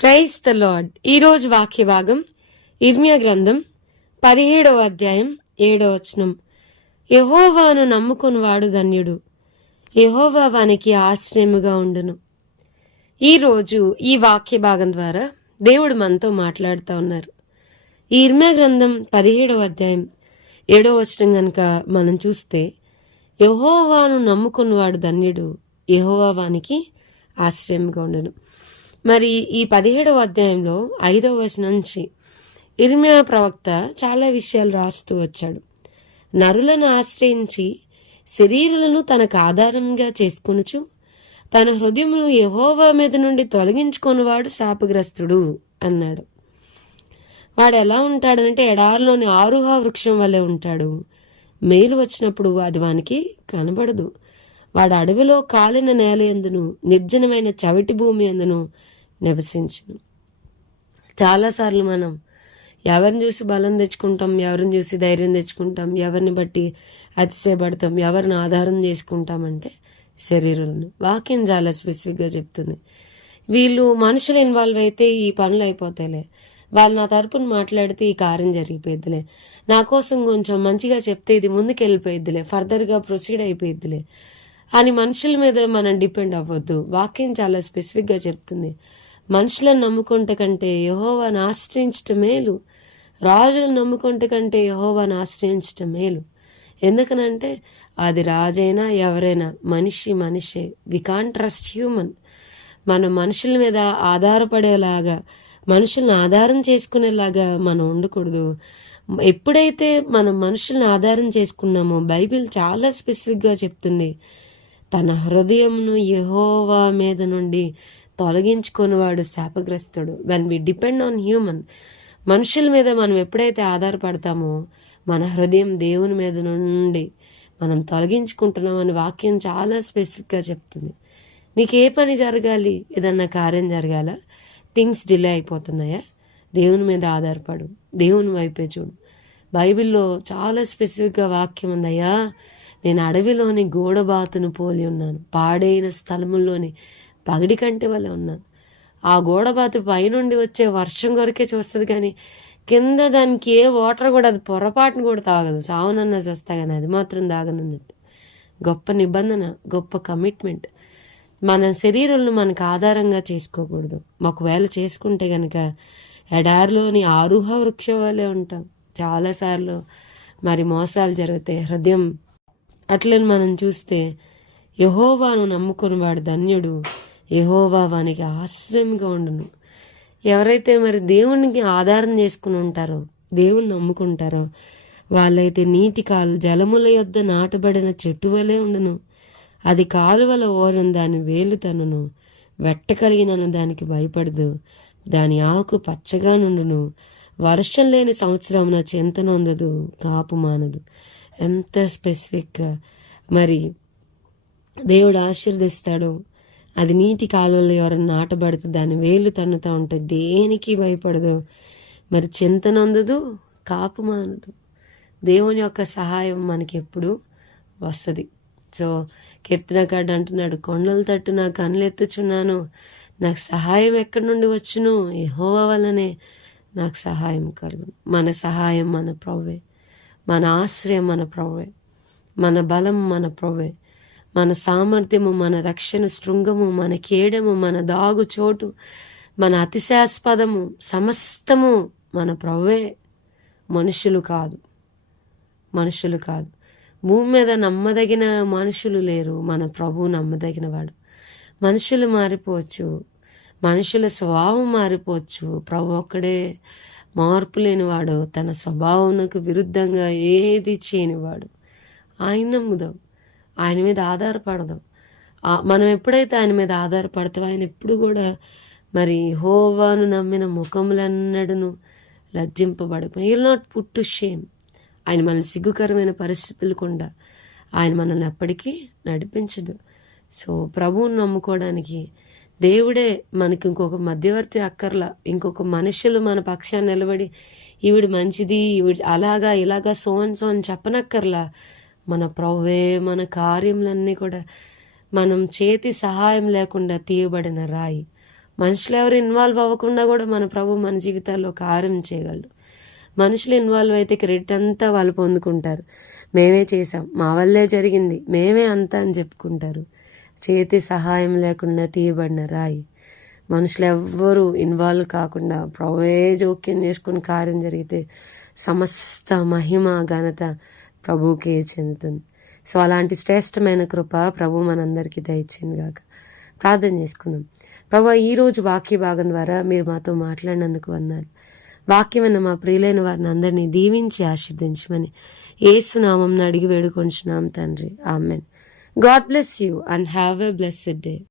Praise the lord. ఈరోజు వాక్య భాగం ఇర్మియా గ్రంథం 17వ అధ్యాయం 7వ వచనం. యెహోవాను నమ్ముకునివాడు ధన్యుడు, యెహోవా వానికి ఆశ్రయముగా ఉండును. ఈరోజు ఈ వాక్య భాగం ద్వారా దేవుడు మనతో మాట్లాడుతూ ఉన్నారు. ఈ ఇర్మియా గ్రంథం 17వ అధ్యాయం 7వ వచనం గనుక మనం చూస్తే, యెహోవాను నమ్ముకునివాడు ధన్యుడు, యెహోవా వానికి ఆశ్రయముగా ఉండును. మరి ఈ 17వ అధ్యాయంలో 5వ వచనం నుంచి ఇర్మియా ప్రవక్త చాలా విషయాలు రాస్తూ వచ్చాడు. నరులను ఆశ్రయించి శరీరులను తనకు ఆధారంగా చేసుకొనుచు తన హృదయమును యెహోవా మీద నుండి తొలగించుకొనివాడు శాపగ్రస్తుడు అన్నాడు. వాడు ఎలా ఉంటాడంటే ఎడారిలోని ఆరుహ వృక్షం వల్లే ఉంటాడు. మేలు వచ్చినప్పుడు అది వానికి కనబడదు. వాడు అడవిలో కాలిన నేల ఎందును నిర్జనమైన చవిటి భూమి ఎందును నివసించును. చాలాసార్లు మనం ఎవరిని చూసి బలం తెచ్చుకుంటాం, ఎవరిని చూసి ధైర్యం తెచ్చుకుంటాం, ఎవరిని బట్టి అతిశయపడతాం, ఎవరిని ఆధారం చేసుకుంటామంటే శరీరాలను. వాక్యం చాలా స్పెసిఫిక్గా చెప్తుంది. వీళ్ళు మనుషులు ఇన్వాల్వ్ అయితే ఈ పనులు అయిపోతాయిలే, వాళ్ళు నా తరపున మాట్లాడితే ఈ కార్యం జరిగిపోయిద్దిలే, నా కోసం కొంచెం మంచిగా చెప్తే ఇది ముందుకు వెళ్ళిపోయిద్దిలే, ఫర్దర్గా ప్రొసీడ్ అయిపోయిద్దిలే అని మనుషుల మీద మనం డిపెండ్ అవ్వద్దు. వాక్యం చాలా స్పెసిఫిక్గా చెప్తుంది, మనుషులను నమ్ముకుంటే కంటే యెహోవాను ఆశ్రయించటం మేలు, రాజులను నమ్ముకుంటే కంటే యెహోవాను ఆశ్రయించటం మేలు. ఎందుకనంటే అది రాజైనా ఎవరైనా మనిషే. We can't trust human. మనం మనుషుల మీద ఆధారపడేలాగా, మనుషులను ఆధారం చేసుకునేలాగా మనం ఉండకూడదు. ఎప్పుడైతే మనం మనుషులను ఆధారం చేసుకున్నామో బైబిల్ చాలా స్పెసిఫిక్గా చెప్తుంది, తన హృదయమును యెహోవా మీద నుండి తొలగించుకునేవాడు శాపగ్రస్తుడు. When we depend on human, మనుషుల మీద మనం ఎప్పుడైతే ఆధారపడతామో మన హృదయం దేవుని మీద నుండి మనం తొలగించుకుంటున్నామని వాక్యం చాలా స్పెసిఫిక్గా చెప్తుంది. నీకు ఏ పని జరగాలి, ఏదన్నా కార్యం జరగాల, థింగ్స్ డిలే అయిపోతున్నాయా, దేవుని మీద ఆధారపడు, దేవుని వైపే చూడు. బైబిల్లో చాలా స్పెసిఫిక్గా వాక్యం ఉందయ్యా, నేను అడవిలోని గోడబాతును పోలి ఉన్నాను, పాడైన స్థలముల్లోని పగడి కంటి వల్ల ఉన్నాను. ఆ గోడబాతు పైనుండి వచ్చే వర్షం కొరకే చూస్తుంది, కానీ కింద దానికి ఏ వాటర్ కూడా అది పొరపాటును కూడా తాగదు. సావునన్నా చేస్తా కానీ అది మాత్రం తాగనన్నట్టు. గొప్ప నిబంధన, గొప్ప కమిట్మెంట్. మన శరీరాలను మనకు ఆధారంగా చేసుకోకూడదు. ఒకవేళ చేసుకుంటే గనక ఎడారిలోని ఆరుహ వృక్షం వల్లే ఉంటాం. చాలాసార్లు మరి మోసాలు జరుగుతాయి. హృదయం అట్లని మనం చూస్తే యెహోవాను నమ్ముకునివాడు ధన్యుడు, యెహోవా వానికి ఆశ్రయంగా ఉండును. ఎవరైతే మరి దేవునికి ఆధారం చేసుకుని ఉంటారో, దేవుని నమ్ముకుంటారో, వాళ్ళైతే నీటి జలముల యొద్ద నాటబడిన చెట్టు వలె ఉండును. అది కాలువల ఓరం దాని వేలు తనును, వెట్ట కలిగినను దానికి భయపడదు. దాని ఆకు పచ్చగా నుండును, వర్షం లేని సంవత్సరమున చింతనొందదు, కాపు మానదు. ఎంత స్పెసిఫిక్గా మరి దేవుడు ఆశీర్దిస్తాడు. అది నీటి కాలువలో ఎవరైనా నాటబడితే దాని వేలు తన్నుతూ ఉంటుంది, దేనికి భయపడదు, మరి చింతనొందదు, కాపు మానదు. దేవుని యొక్క సహాయం మనకి ఎప్పుడు వస్తుంది. సో కీర్తనకారుడు అంటున్నాడు, కొండల తట్టు నా కన్నులెత్తుచున్నాను, నాకు సహాయం ఎక్కడి నుండి వచ్చును, యెహోవా వల్లనే నాకు సహాయం కలుగును. మన సహాయం మన ప్రభువే, మన ఆశ్రయం మన ప్రభువే, మన బలం మన ప్రభువే, మన సామర్థ్యము, మన రక్షణ శృంగము, మన కేడము, మన దాగు చోటు, మన అతిశాస్పదము, సమస్తము మన ప్రభువే. మనుషులు కాదు. భూమి మీద నమ్మదగిన మనుషులు లేరు, మన ప్రభువు నమ్మదగినవాడు. మనుషులు మారిపోవచ్చు, మనుషుల స్వభావం మారిపోవచ్చు, ప్రభు ఒక్కడే మార్పు లేనివాడు, తన స్వభావంకు విరుద్ధంగా ఏది చేయనివాడు. ఆయన నమ్ముదాం, ఆయన మీద ఆధారపడదాం. మనం ఎప్పుడైతే ఆయన మీద ఆధారపడతామో ఆయన ఎప్పుడు కూడా మరి యెహోవాను నమ్మిన ముఖములన్నడును లజ్జింపబడకు. He will not put to shame. ఆయన మనల్ని సిగ్గుకరమైన పరిస్థితులు కూడా ఆయన మనల్ని ఎప్పటికీ నడిపించడు. సో ప్రభువుని నమ్ముకోవడానికి దేవుడే మనకి ఇంకొక మధ్యవర్తి అక్కర్లా, ఇంకొక మనుషులు మన పక్షాన్ని నిలబడి ఈవిడ మంచిది, ఈవిడ అలాగా ఇలాగా సో అని చెప్పనక్కర్లా. మన ప్రభువే మన కార్యములన్నీ కూడా మనం చేతి సహాయం లేకుండా తీయబడిన రాయి. మనుషులు ఎవరు ఇన్వాల్వ్ అవ్వకుండా కూడా మన ప్రభు మన జీవితాల్లో కార్యం చేయగలడు. మనుషులు ఇన్వాల్వ్ అయితే క్రెడిట్ అంతా వాళ్ళు పొందుకుంటారు. మేమే చేసాం, మా వల్లే జరిగింది, మేమే అంతా అని చెప్పుకుంటారు. చేతి సహాయం లేకుండా తీయబడిన రాయి. మనుషులు ఎవ్వరూ ఇన్వాల్వ్ కాకుండా ప్రభువే జోక్యం చేసుకుని కార్యం జరిగితే సమస్త మహిమ ఘనత ప్రభువుకే చెందుతుంది. సో అలాంటి శ్రేష్టమైన కృప ప్రభు మనందరికీ దయచేయండి గాక. ప్రార్థన చేసుకుందాం. ప్రభు, ఈరోజు వాక్య భాగం ద్వారా మీరు మాతో మాట్లాడినందుకు వందనాలు. వాక్యమైన మా ప్రియులైన వారిని అందరినీ దీవించి ఆశీర్వదించమని యేసు నామమున అడిగి వేడుకొంచున్నాం తండ్రి. Amen. God bless you and have a blessed day.